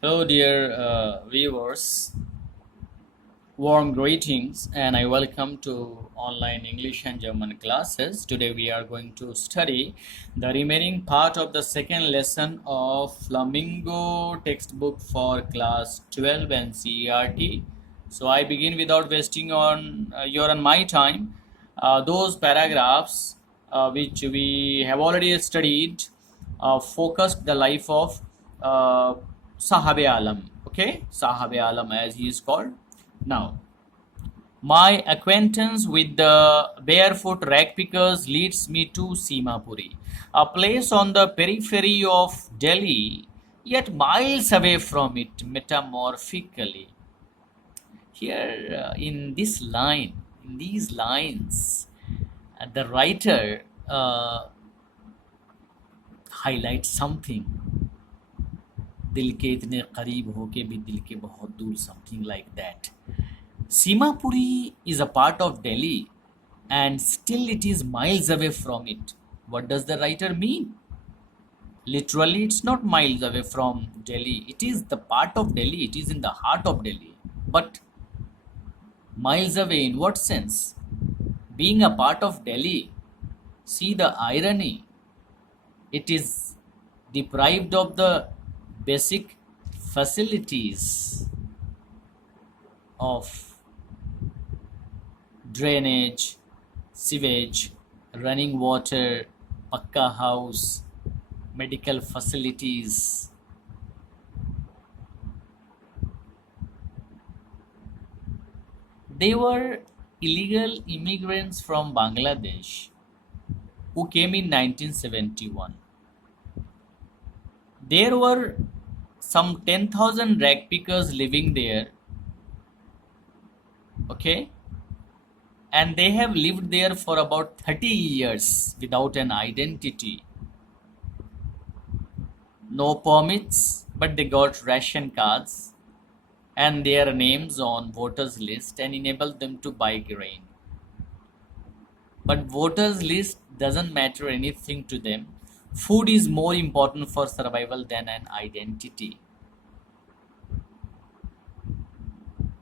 Hello, dear viewers. Warm greetings, and I welcome to online English and German classes. Today, we are going to study the remaining part of the second lesson of Flamingo textbook for class 12 and CERT. So, I begin without wasting on your and my time. Those paragraphs which we have already studied focused the life of uh, Sahabe Alam. Okay, Sahabe Alam as he is called. Now, my acquaintance with the barefoot rag pickers leads me to Simapuri, a place on the periphery of Delhi, yet miles away from it metamorphically. Here, in these lines, the writer highlights something. दिल के इतने करीब होके भी दिल के बहुत दूर, something like that. Simapuri is a part of Delhi and still it is miles away from it. What does the writer mean? Literally, it's not miles away from Delhi. It is the part of Delhi. It is in the heart of Delhi. But miles away in what sense? Being a part of Delhi, see the irony. It is deprived of the basic facilities of drainage, sewage, running water, pakka house, medical facilities. They were illegal immigrants from Bangladesh who came in 1971. There were some 10,000 rag pickers living there, okay? And they have lived there for about 30 years without an identity. No permits, but they got ration cards and their names on voters list and enabled them to buy grain. But voters list doesn't matter anything to them. Food is more important for survival than an identity.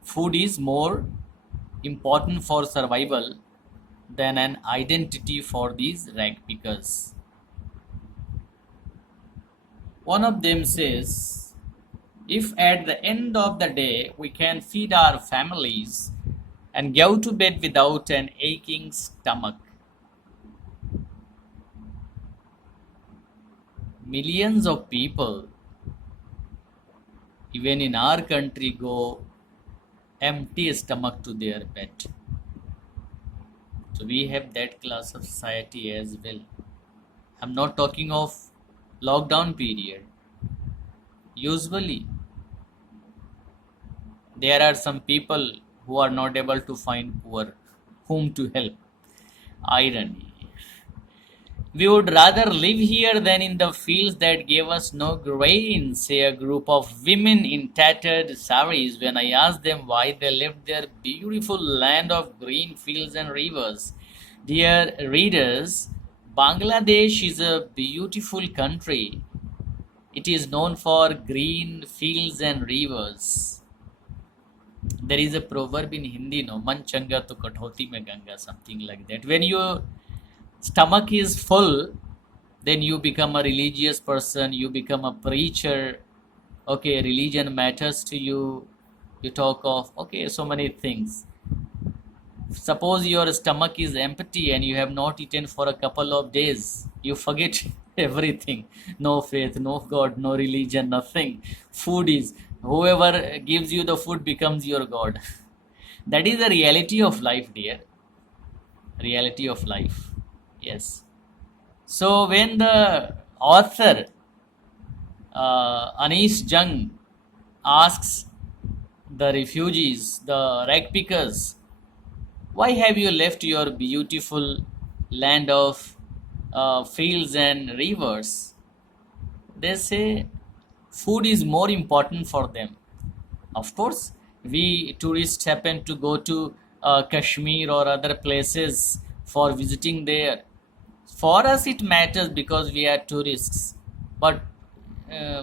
Food is more important for survival than an identity for these rag pickers. One of them says, if at the end of the day we can feed our families and go to bed without an aching stomach, millions of people, even in our country, go empty stomach to their bed. So we have that class of society as well. I'm not talking of lockdown period. Usually, there are some people who are not able to find poor whom to help. Irony. We would rather live here than in the fields that gave us no grain, say a group of women in tattered saris when I asked them why they left their beautiful land of green fields and rivers. Dear readers, Bangladesh is a beautiful country. It is known for green fields and rivers. There is a proverb in Hindi, no, man changa to kathoti mein ganga, something like that. When your stomach is full, then you become a religious person, you become a preacher. Okay, religion matters to you. You talk of, okay, so many things. Suppose your stomach is empty and you have not eaten for a couple of days, you forget everything. No faith, no God, no religion, nothing. Food is, whoever gives you the food becomes your God. That is the reality of life, dear. Reality of life. Yes. So when the author Anish Jung asks the refugees, the rag pickers, why have you left your beautiful land of fields and rivers? They say food is more important for them. Of course, we tourists happen to go to Kashmir or other places for visiting there. For us, it matters because we are tourists. But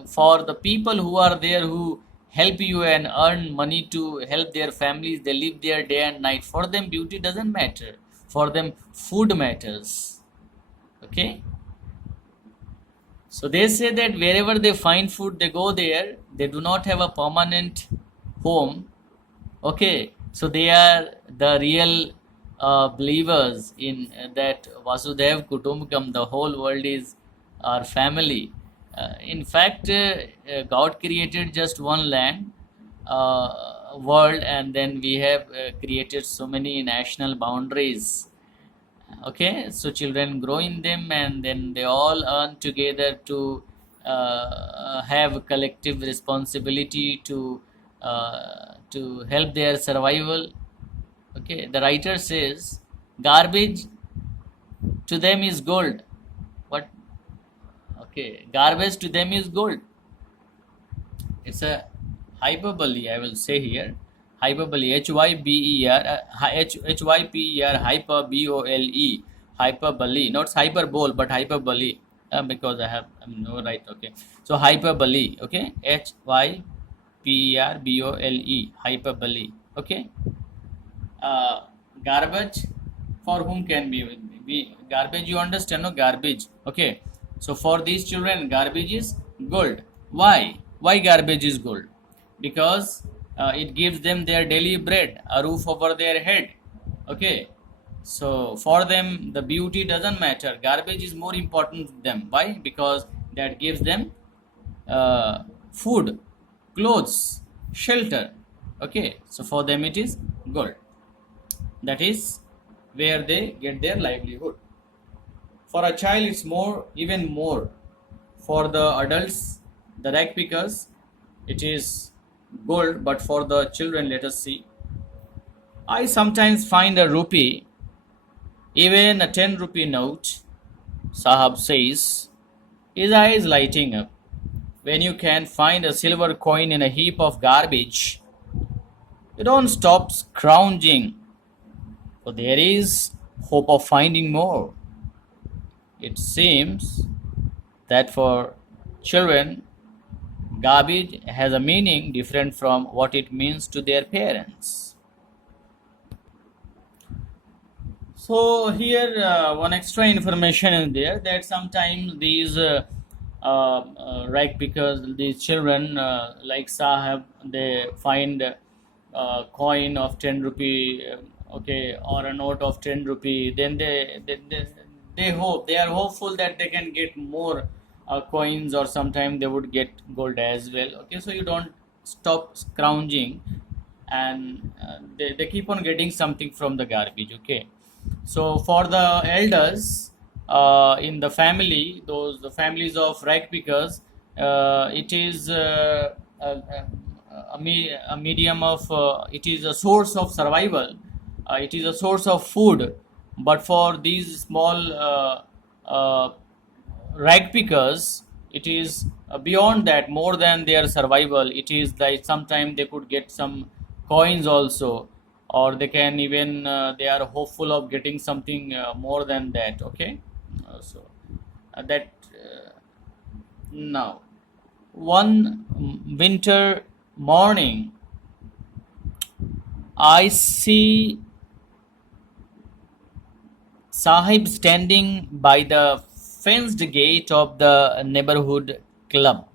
for the people who are there who help you and earn money to help their families, they live there day and night. For them, beauty doesn't matter. For them, food matters. Okay. So they say that wherever they find food, they go there. They do not have a permanent home. Okay, so they are the real believers in that Vasudev Kutumbakam, the whole world is our family. In fact, God created just one land, world, and then we have created so many national boundaries. Okay, so children grow in them, and then they all earn together to have collective responsibility to help their survival. Okay, the writer says garbage to them is gold. What? Okay, garbage to them is gold. It's a hyperbole, I will say here. Hyperbole, Hyper, Hyper, hyper, BOLE, hyperbole, not hyperbole, but hyperbole, because I'm no right, okay. So hyperbole, okay, HYPERBOLE, hyperbole, okay. Garbage, for whom can be garbage, you understand, no? Garbage, okay. So for these children, garbage is gold. Why garbage is gold? Because it gives them their daily bread, a roof over their head. Okay, so for them the beauty doesn't matter, garbage is more important to them. Why? Because that gives them food, clothes, shelter. Okay, so for them it is gold. That is where they get their livelihood. For a child, it's more, even more. For the adults, the rag pickers, it is gold, but for the children, let us see. I sometimes find a rupee, even a 10 rupee note, Sahab says, his eyes lighting up. When you can find a silver coin in a heap of garbage, you don't stop scrounging, for there is hope of finding more. It seems that for children, garbage has a meaning different from what it means to their parents. So here one extra information is there, that sometimes these rag pickers, these children like Sahab, they find coin of 10 rupee, okay, or a note of 10 rupee, then they hope, they are hopeful that they can get more coins, or sometime they would get gold as well. Okay, so you don't stop scrounging, and they keep on getting something from the garbage. Okay, so for the elders in the family, those the families of rag pickers, it is a medium of it is a source of survival, it is a source of food. But for these small rag pickers, it is beyond that, more than their survival. It is like sometimes they could get some coins also, or they can even they are hopeful of getting something more than that. Okay, so that now one winter morning, I see Sahib standing by the fenced gate of the neighborhood club.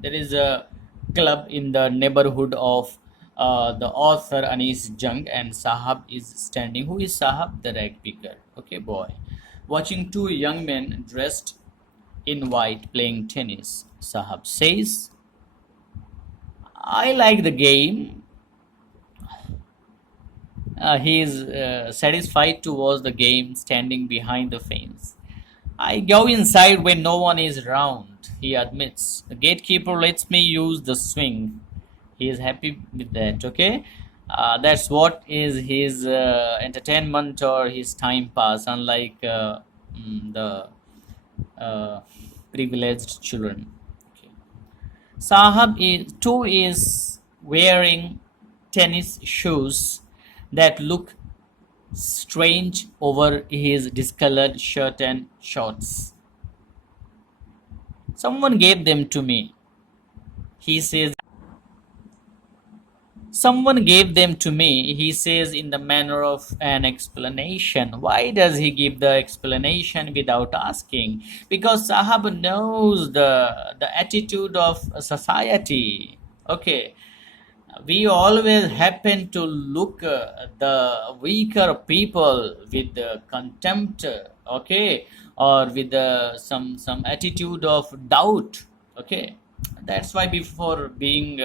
There is a club in the neighborhood of the author Anis Jung, and Sahab is standing. Who is Sahab? The rag picker. Okay, boy. Watching two young men dressed in white playing tennis. Sahab says, I like the game. He is satisfied to watch the game standing behind the fence. I go inside when no one is around, he admits. The gatekeeper lets me use the swing. He is happy with that, okay? That's what is his entertainment or his time pass, unlike the privileged children. Okay. Too is wearing tennis shoes that look strange over his discolored shirt and shorts. Someone gave them to me. He says, Someone gave them to me, he says in the manner of an explanation. Why does he give the explanation without asking? Because Sahab knows the attitude of society. Okay, we always happen to look the weaker people with contempt, okay, or with some attitude of doubt, okay. That's why before being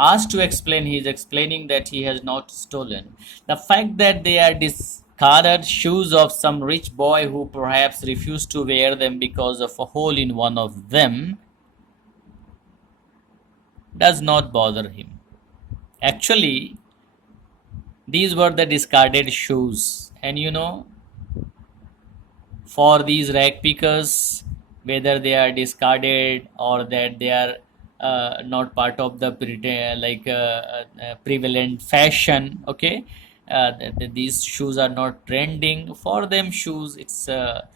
asked to explain, he is explaining that he has not stolen. The fact that they are discarded shoes of some rich boy who perhaps refused to wear them because of a hole in one of them does not bother him. Actually, these were the discarded shoes, and for these rag pickers, whether they are discarded or that they are not part of the prevalent fashion, okay, these shoes are not trending for them. Shoes, it's a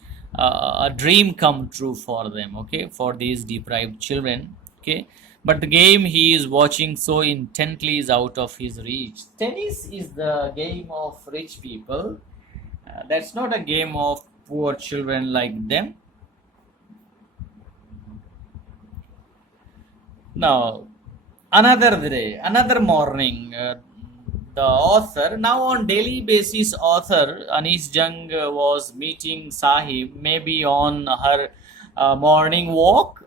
dream come true for them, okay, for these deprived children, okay. But the game he is watching so intently is out of his reach. Tennis is the game of rich people. That's not a game of poor children like them. Now, another day, another morning, the author, now on daily basis, author Anish Jung was meeting Sahib, maybe on her morning walk,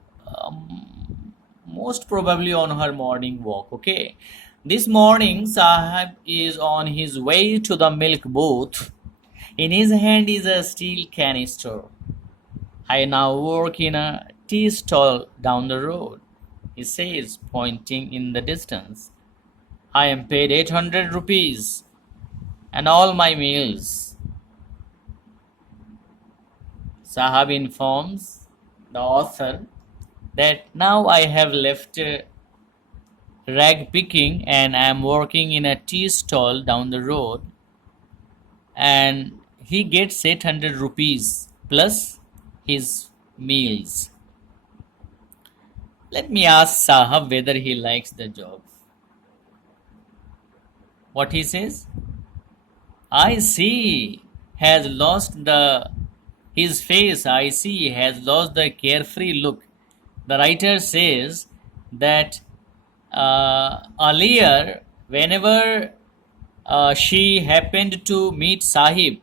most probably on her morning walk, okay. This morning, Sahib is on his way to the milk booth. In his hand is a steel canister. I now work in a tea stall down the road, he says, pointing in the distance. I am paid 800 rupees and all my meals. Sahab informs the author that now I have left rag picking and I am working in a tea stall down the road, and he gets 800 rupees plus his meals. Let me ask Sahab whether he likes the job. What he says? I see has lost his face, I see has lost the carefree look. The writer says that earlier, whenever she happened to meet Sahib,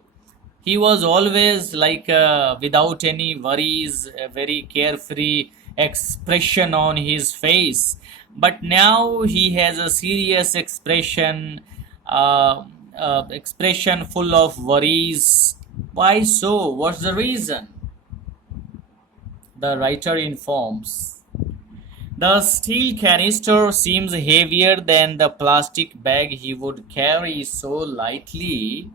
he was always like without any worries, a very carefree expression on his face. But now he has a serious expression full of worries. Why so? What's the reason? The writer informs. The steel canister seems heavier than the plastic bag he would carry so lightly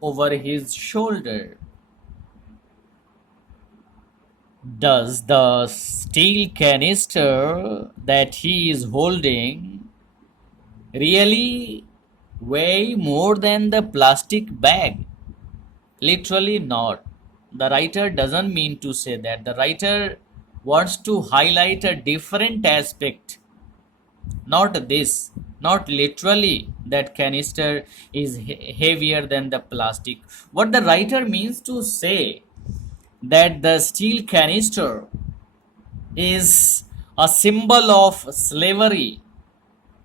over his shoulder. Does the steel canister that he is holding really weigh more than the plastic bag? Literally not. The writer doesn't mean to say that. The writer wants to highlight a different aspect. Not this, not literally that canister is heavier than the plastic. What the writer means to say that the steel canister is a symbol of slavery,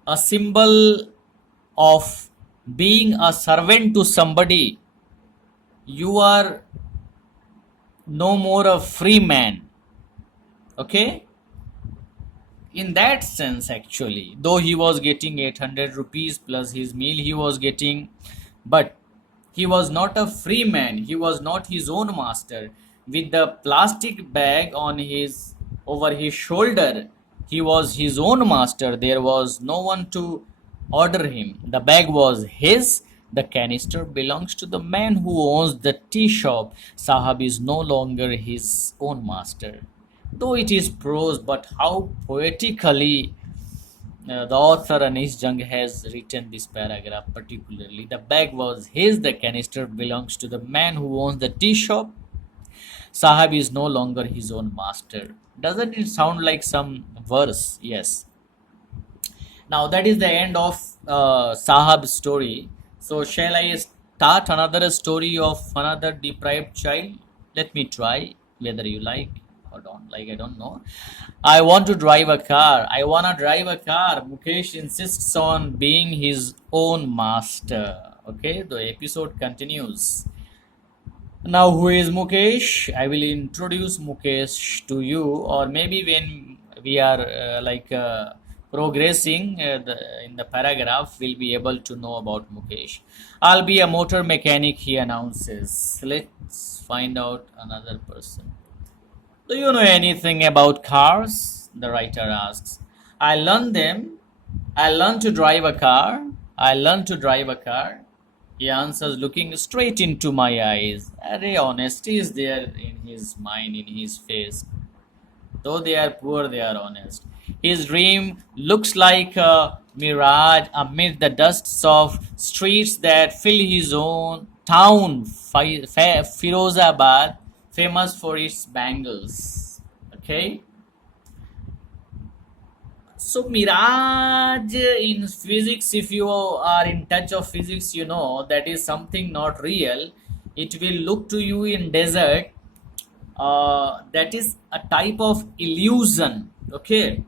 a symbol of being a servant to somebody. You are no more a free man, okay. In that sense, actually, though he was getting 800 rupees plus his meal he was getting, but he was not a free man, he was not his own master. With the plastic bag on his over his shoulder, he was his own master. There was no one to order him. The bag was his. The canister belongs to the man who owns the tea shop. Sahab is no longer his own master. Though it is prose, but how poetically the author Anish Jung has written this paragraph particularly. The bag was his, the canister belongs to the man who owns the tea shop. Sahab is no longer his own master. Doesn't it sound like some verse? Yes. Now that is the end of Sahab's story. So shall I start another story of another deprived child? Let me try. Whether you like or don't like, I don't know. I want to drive a car. I wanna drive a car. Mukesh insists on being his own master. Okay, the episode continues. Now, who is Mukesh? I will introduce Mukesh to you, or maybe when we are progressing in the paragraph, we'll be able to know about Mukesh. I'll be a motor mechanic, he announces. Let's find out another person. Do you know anything about cars? The writer asks. I learned them. I learned to drive a car. I learned to drive a car. He answers, looking straight into my eyes. Array honesty is there in his mind, in his face. Though they are poor, they are honest. His dream looks like a mirage amid the dusts of streets that fill his own town, Firozabad, famous for its bangles. Okay? So mirage in physics, if you are in touch of physics, you know that is something not real. It will look to you in desert. That is a type of illusion. Okay,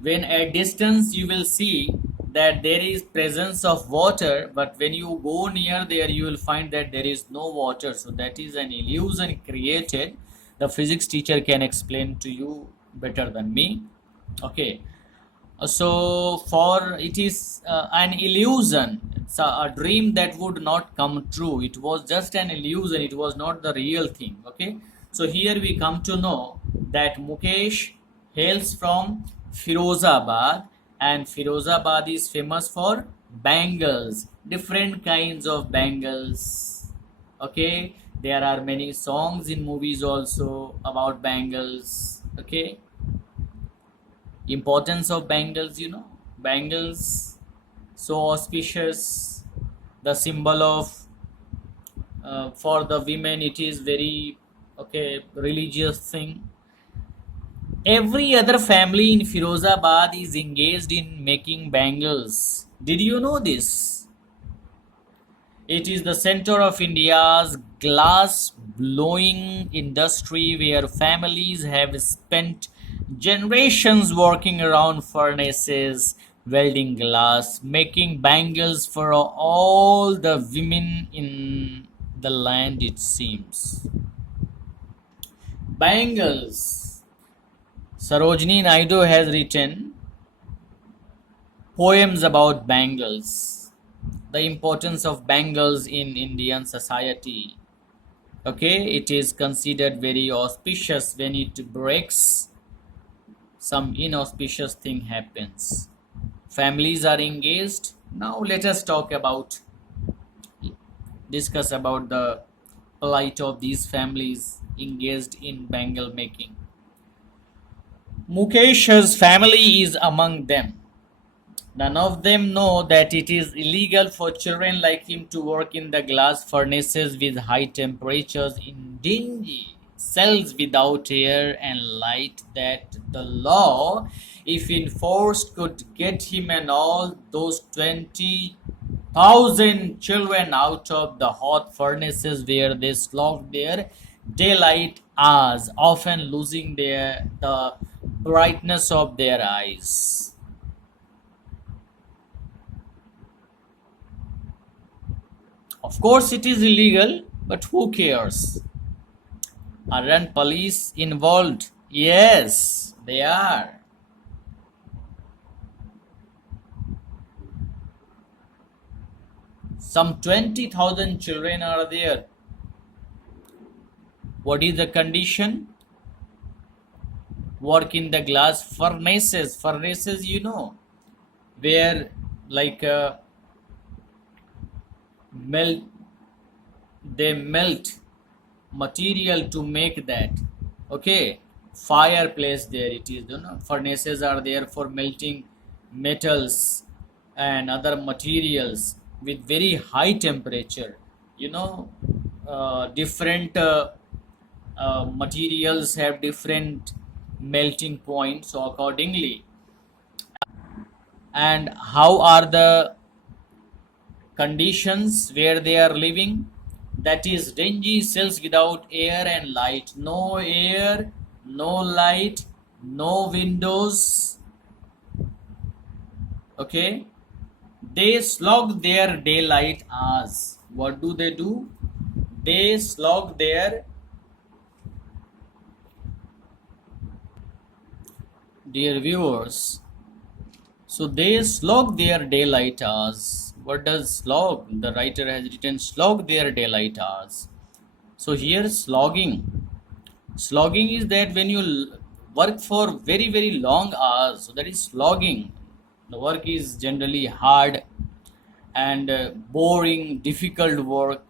when at distance you will see that there is presence of water, but when you go near there, you will find that there is no water. So that is an illusion created. The physics teacher can explain to you better than me. Okay, so for it is an illusion. It's a dream that would not come true. It was just an illusion. It was not the real thing. Okay, so here we come to know that Mukesh hails from Firozabad, and Firozabad is famous for bangles, different kinds of bangles. Okay, there are many songs in movies also about bangles. Okay, importance of bangles, you know, bangles so auspicious, the symbol of for the women, it is very okay religious thing. Every other family in Firozabad is engaged in making bangles. Did you know this? It is the center of India's glass blowing industry, where families have spent generations working around furnaces, welding glass, making bangles for all the women in the land, it seems. Bangles. Sarojini Naidu has written poems about bangles, the importance of bangles in Indian society. Okay, it is considered very auspicious. When it breaks, some inauspicious thing happens. Families are engaged. Now let us discuss about the plight of these families engaged in bangle making. Mukesh's family is among them. None of them know that it is illegal for children like him to work in the glass furnaces with high temperatures in dingy cells without air and light, that the law, if enforced, could get him and all those 20,000 children out of the hot furnaces where they slogged their daylight hours, often losing the brightness of their eyes. Of course, it is illegal, but who cares? Aren't police involved? Yes, they are. Some 20,000 children are there. What is the condition? Work in the glass furnaces. Furnaces, you know, where like melt they melt material to make that. Okay, fireplace there it is, you know, furnaces are there for melting metals and other materials with very high temperature, you know, different materials have different melting points, so accordingly. And how are the conditions where they are living? That is dingy cells without air and light. No air, no light, no windows. Okay, they slog their daylight hours. What do they do? They slog their, dear viewers, so they slog their daylight hours. What does slog? The writer has written slog their daylight hours. So here slogging. Slogging is that when you work for very very long hours. So that is slogging. The work is generally hard and boring, difficult work.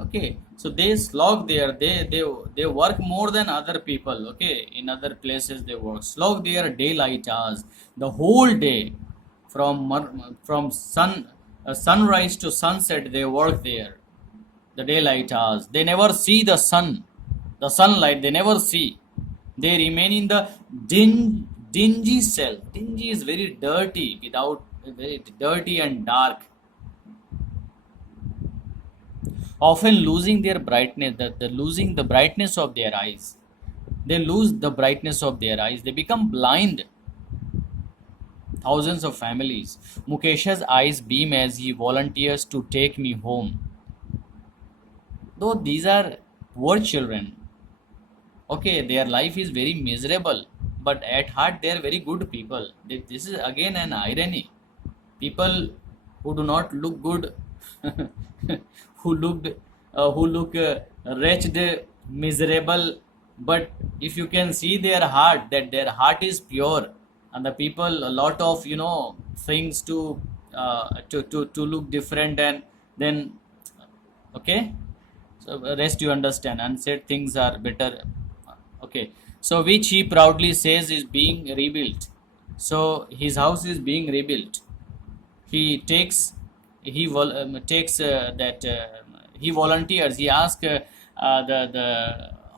Okay, so they slog there. They work more than other people. Okay, in other places they work. Slog their daylight hours, the whole day, from sunrise to sunset. They work there, the daylight hours. They never see the sunlight. They never see. They remain in the dingy cell. Dingy is very dirty, without very dirty and dark, often losing their brightness, the losing the brightness of their eyes. They lose the brightness of their eyes. They become blind. Thousands of families. Mukesh's eyes beam as he volunteers to take me home. Though these are poor children, okay, their life is very miserable, but at heart they are very good people. This is again an irony. People who do not look good, who look wretched, miserable, but if you can see their heart, that their heart is pure, and the people a lot of things to look different, and then okay, so rest you understand. Unsaid things are better. Okay, so which he proudly says is being rebuilt. So his house is being rebuilt. He takes takes that he volunteers. He asks the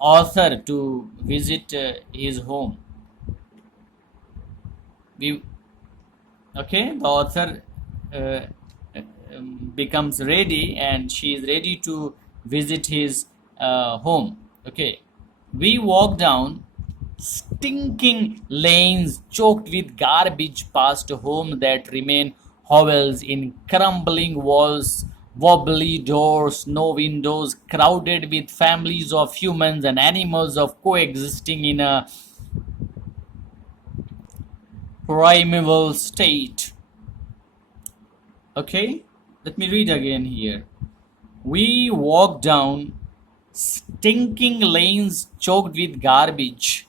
author to visit his home. We Okay, the author uh, becomes ready, and she is ready to visit his home. Okay, we walk down stinking lanes choked with garbage past homes that remain hovels in crumbling walls, wobbly doors, no windows, crowded with families of humans and animals of coexisting in a primeval state. Okay, let me read again here. We walk down stinking lanes choked with garbage,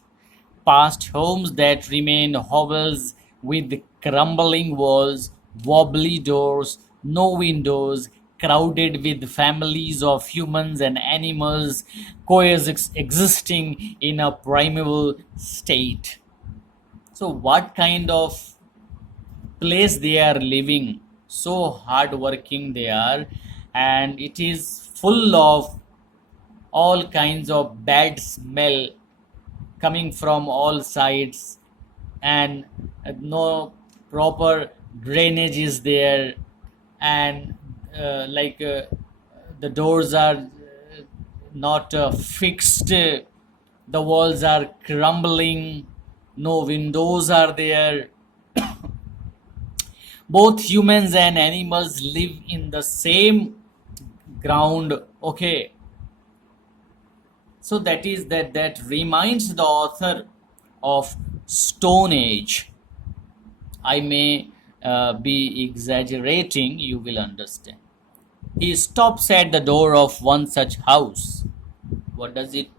past homes that remain hovels with crumbling walls, wobbly doors, no windows, crowded with families of humans and animals coexisting in a primeval state. So, what kind of place they are living? So hardworking they are, and it is full of all kinds of bad smell coming from all sides, and no proper drainage is there, and the doors are not fixed, the walls are crumbling, no windows are there. Both humans and animals live in the same ground. Okay, so that reminds the author of Stone Age. I may be exaggerating, you will understand. He stops at the door of one such house. What does it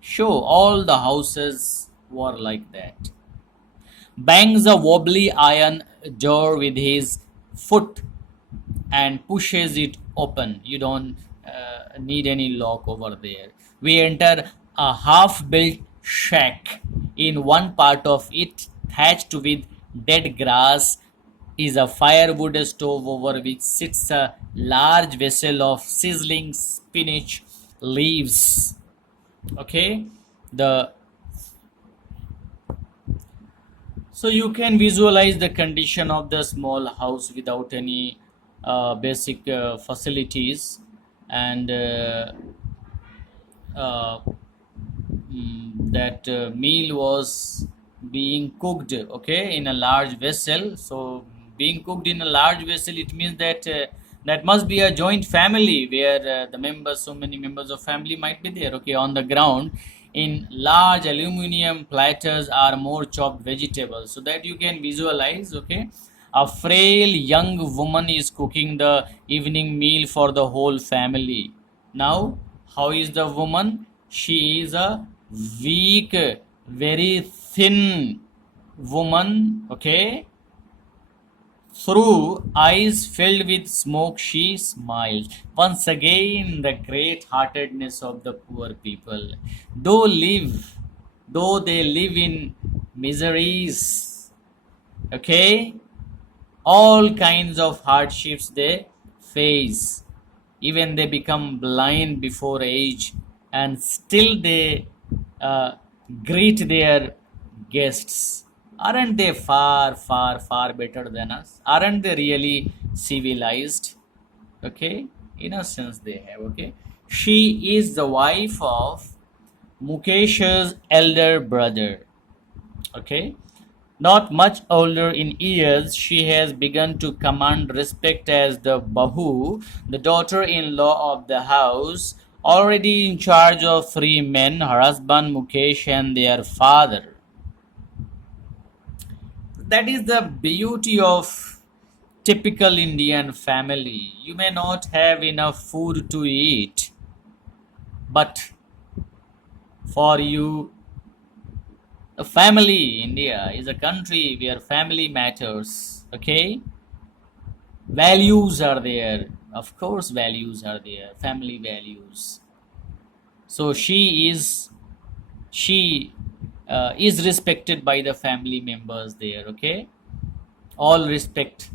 show? All the houses were like that. Bangs a wobbly iron door with his foot and pushes it open. You don't need any lock over there. We enter a half built shack. In one part of it, thatched with dead grass, is a firewood stove over which sits a large vessel of sizzling spinach leaves. Okay, the so you can visualize the condition of the small house without any basic facilities, and uh, that meal was being cooked, okay, in a large vessel. So being cooked in a large vessel, it means that that must be a joint family where the members, so many members of family might be there, okay. On the ground in large aluminum platters are more chopped vegetables, so that you can visualize, okay. A frail young woman is cooking the evening meal for the whole family. Now, how is the woman? She is a weak, very thin woman, okay. Through eyes filled with smoke, she smiled. Once again, the great heartedness of the poor people. Though live, though they live in miseries, okay, all kinds of hardships they face. Even they become blind before age, and still they uh, greet their guests. Aren't they far, far, far better than us? Aren't they really civilized? Okay, in a sense they have. Okay, she is the wife of Mukesh's elder brother. Okay, not much older in years, she has begun to command respect as the Bahu, the daughter in law of the house, already in charge of three men, her husband Mukesh and their father. That is the beauty of typical Indian family. You may not have enough food to eat, but for you, a family, India is a country where family matters. Okay, values are there, of course values are there, family values. So she is respected by the family members there, okay. All respect.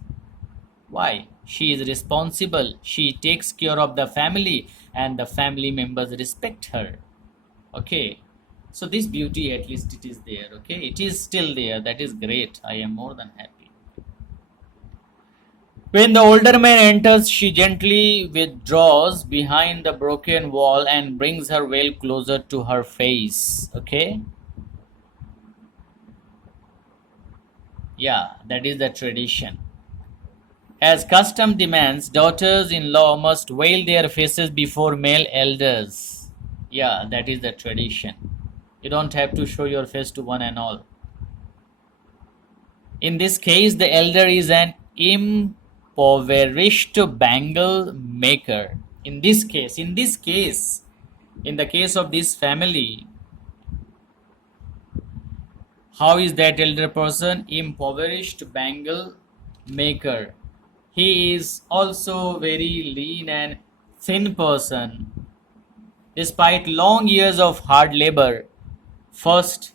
Why? She is responsible, she takes care of the family, and the family members respect her, okay. So this beauty, at least it is there, okay, it is still there. That is great, I am more than happy. When the older man enters, she gently withdraws behind the broken wall and brings her veil closer to her face. Okay? Yeah, that is the tradition. As custom demands, daughters in law must veil their faces before male elders. Yeah, that is the tradition. You don't have to show your face to one and all. In this case, the elder is an impoverished bangle maker. In the case of this family, how is that elder person? Impoverished bangle maker. He is also very lean and thin person. Despite long years of hard labor, first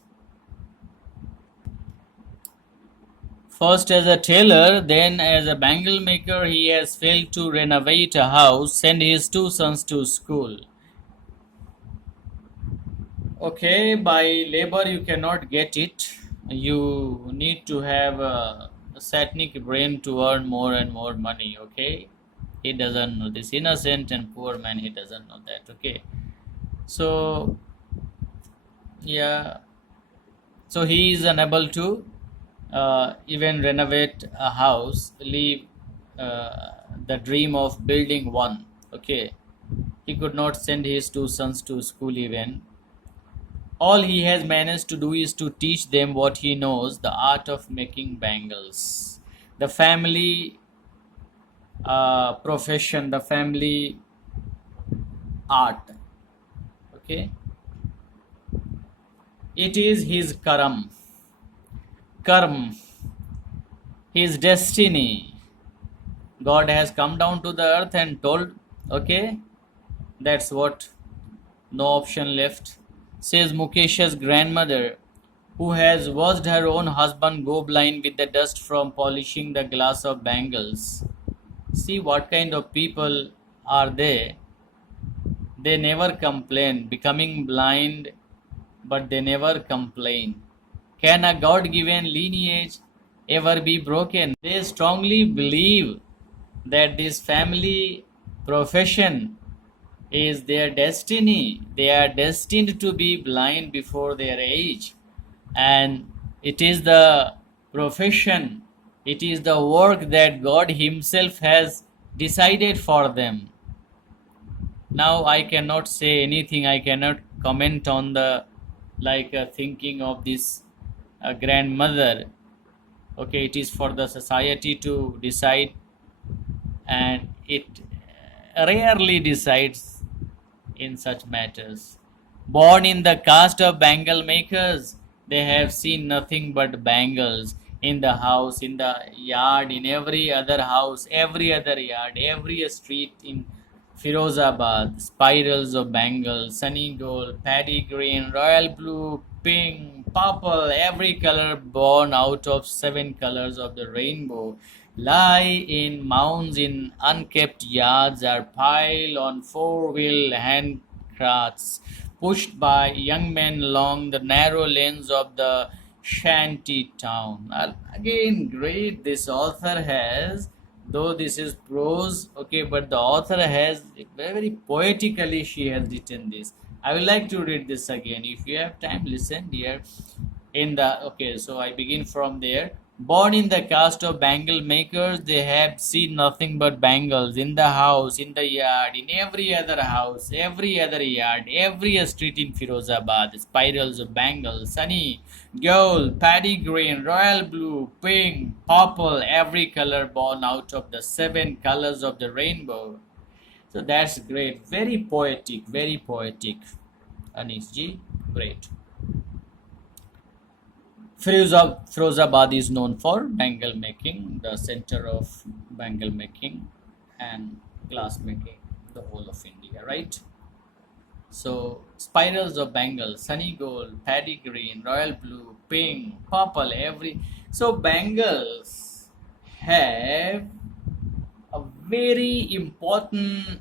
First as a tailor, then as a bangle maker, he has failed to renovate a house, send his two sons to school. Okay, by labor you cannot get it. You need to have a satanic brain to earn more and more money. Okay, he doesn't know this innocent and poor man. He doesn't know that. Okay, so yeah, so he is unable to even renovate a house, leave the dream of building one. Okay, he could not send his two sons to school even. All he has managed to do is to teach them what he knows, the art of making bangles. The family profession, the family art. Okay, it is his karm, his destiny. God has come down to the earth and told, okay, that's what, no option left. Says Mukesh's grandmother, who has watched her own husband go blind with the dust from polishing the glass of bangles. See what kind of people are they? they never complain, becoming blind, but they never complain. Can a God given lineage ever be broken? They strongly believe that this family profession is their destiny. They are destined to be blind before their age. And it is the profession, it is the work that God Himself has decided for them. Now I cannot say anything, I cannot comment on the thinking of this grandmother. Okay, it is for the society to decide, and it rarely decides in such matters. Born in the caste of bangle makers, they have seen nothing but bangles in the house, in the yard, in every other house, every other yard, every street in Firozabad. Spirals of bangles, sunny gold, paddy green, royal blue, pink, purple, every color born out of 7 colors of the rainbow lie in mounds in unkept yards, are piled on four-wheel handcarts pushed by young men along the narrow lanes of the shanty town. Again, great. This author has, though this is prose, okay, but the author has very poetically she has written this. I would like to read this again. If you have time, listen here. In the okay, so I begin from there. Born in the caste of bangle makers, they have seen nothing but bangles in the house, in the yard, in every other house, every other yard, every street in Firozabad. Spirals of bangles, sunny, gold, paddy green, royal blue, pink, purple, every color born out of the 7 colors of the rainbow. So that's great. Very poetic, very poetic. Anish ji, great. Firozabad is known for bangle making, the center of bangle making and glass making, the whole of India, right? So, spirals of bangles, sunny gold, paddy green, royal blue, pink, purple, every. So, bangles have a very important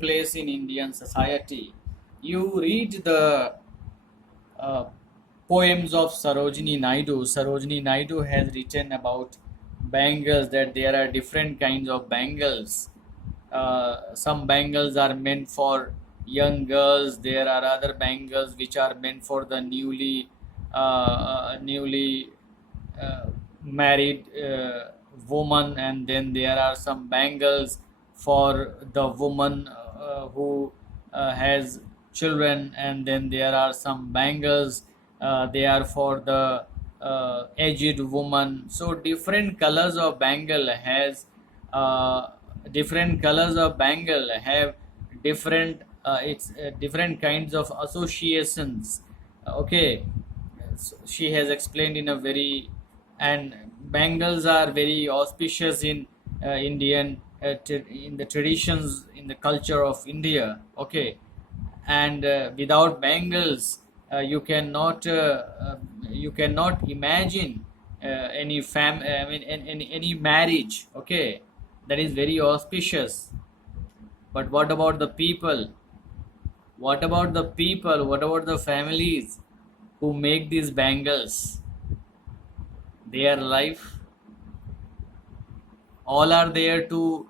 place in Indian society. You read the uh, poems of Sarojini Naidu. Sarojini Naidu has written about bangles, that there are different kinds of bangles. Some bangles are meant for young girls. There are other bangles which are meant for the newly married woman, and then there are some bangles for the woman who has children, and then there are some bangles they are for the aged woman. So uh, different colors of bangle have different it's different kinds of associations. Okay, so she has explained in a very, and bangles are very auspicious in Indian in the traditions, in the culture of India. Okay, and without bangles, you cannot imagine any marriage. Okay, that is very auspicious. But what about the people? What about the people? What about the families who make these bangles? Their life, all are there to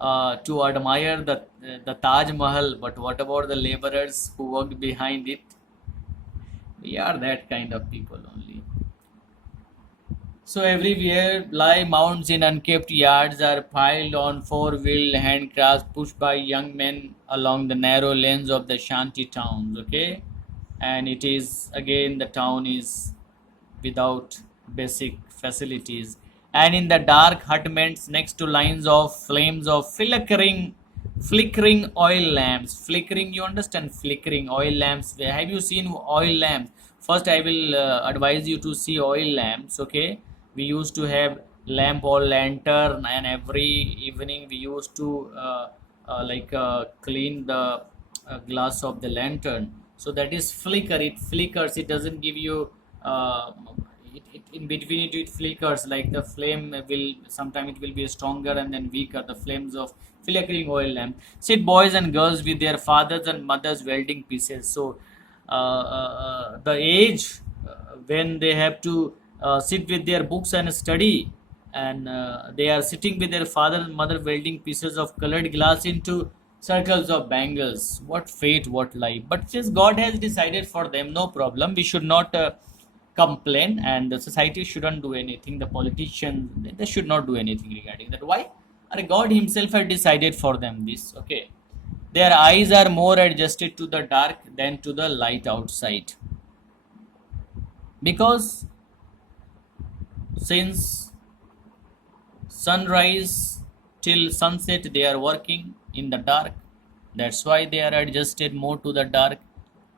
admire the Taj Mahal. But what about the laborers who worked behind it? We are that kind of people only. So everywhere lie mounds in unkept yards, are piled on four-wheeled handcrafts pushed by young men along the narrow lanes of the shanty towns. Okay, and it is again, the town is without basic facilities, and in the dark hutments next to lines of flames of flickering oil lamps. Flickering, you understand? Flickering oil lamps. Have you seen oil lamps? First I will advise you to see oil lamps. Okay, we used to have lamp or lantern, and every evening we used to clean the glass of the lantern. So that is flicker, it flickers, it doesn't give you uh, in between it flickers, like the flame will sometime it will be stronger and then weaker, the flames of flickering oil lamp. Sit boys and girls with their fathers and mothers welding pieces. So the age when they have to sit with their books and study, and they are sitting with their father and mother welding pieces of colored glass into circles of bangles. What fate, what life. But since God has decided for them, no problem. We should not complain, and the society shouldn't do anything. The politicians, they should not do anything regarding that. Why? God Himself had decided for them this. Okay. Their eyes are more adjusted to the dark than to the light outside. Because since sunrise till sunset they are working in the dark, that's why they are adjusted more to the dark.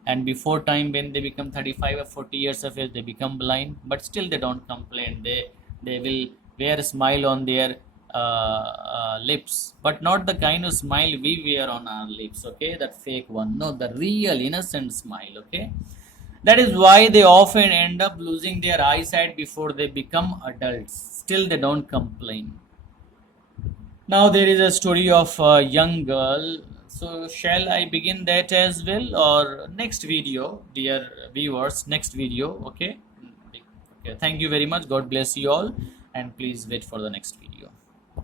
And before time, when they become 35 or 40 years of age, they become blind, but still they don't complain. They will wear a smile on their lips, but not the kind of smile we wear on our lips, okay, that fake one. No, the real innocent smile, okay. That is why they often end up losing their eyesight before they become adults. Still, they don't complain. Now, there is a story of a young girl. So, shall I begin that as well, or next video, dear viewers? Next video, okay? Okay. Thank you very much. God bless you all, and please wait for the next video.